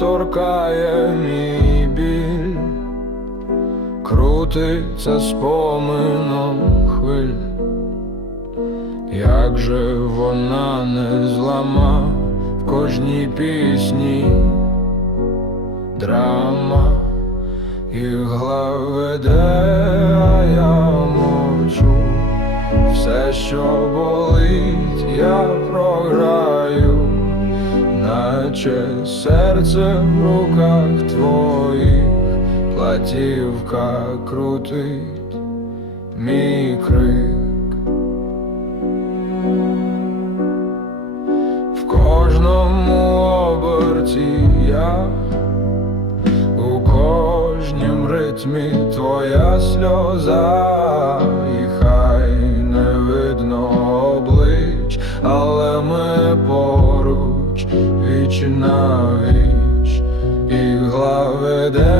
шукає мій біль, крутиться спомином хвиль, як же вона не злама в кожній пісні? Драма, ігла веде, а я мовчу, все, що болить, я програю, наче серце в руках твоїх, платівка крутить мій крик. В кожному оберті я, у кожнім ритмі твоя сльоза, віч на віч, ігла веде,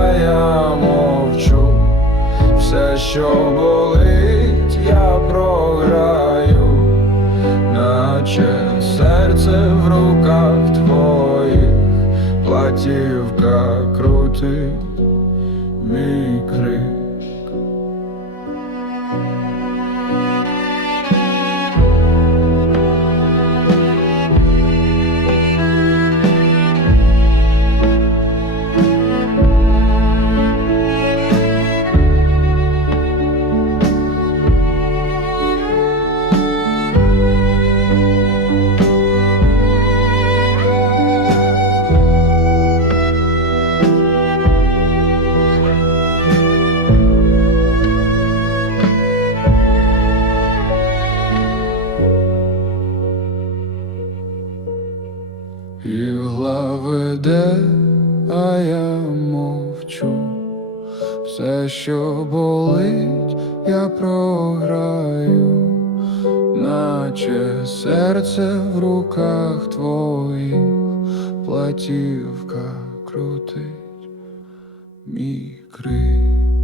а я мовчу, все, що болить, я програю наче серце в руках твоїх, платівка крутить мій крик. Ігла веде, а я мовчу. Все, що болить, я програю, наче серце в руках твоїх, платівка крутить мій крик.